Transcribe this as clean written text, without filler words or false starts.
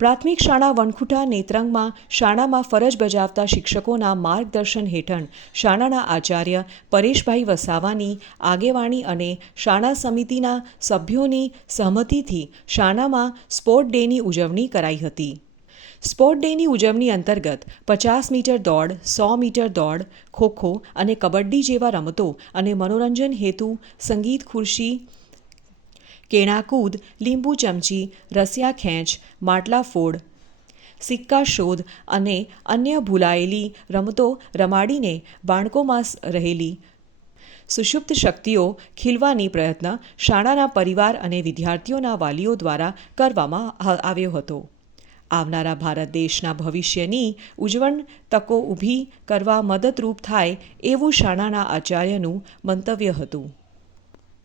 પ્રાથમિક શાળા વણખુટા નેત્રંગમાં શાળામાં ફરજ બજાવતા શિક્ષકોના માર્ગદર્શન હેઠળ શાળાના આચાર્ય પરેશભાઈ વસાવાની આગેવાણી અને શાળા સમિતિના સભ્યોની સહમતિથી શાળામાં સ્પોર્ટ ડેની ઉજવણી કરાઈ હતી. સ્પોર્ટ ડેની ઉજવણી અંતર્ગત 50 મીટર દોડ, 100 મીટર દોડ, ખોખો અને કબડ્ડી જેવા રમતો અને મનોરંજન હેતુ સંગીત ખુરશી, કેણાકૂદ, લીંબુ ચમચી, રસિયા ખેંચ, માટલા ફોડ, સિક્કા શોધ અને અન્ય ભૂલાયેલી રમતો રમાડીને બાળકોમાં રહેલી સુષુપ્ત શક્તિઓ ખીલવાની પ્રયત્ન શાળાના પરિવાર અને વિદ્યાર્થીઓના વાલીઓ દ્વારા કરવામાં આવ્યો હતો. આવનારા ભારત દેશના ભવિષ્યની ઉજ્જવળ તકો ઊભી કરવા મદદરૂપ થાય એવું શાળાના આચાર્યનું મંતવ્ય હતું.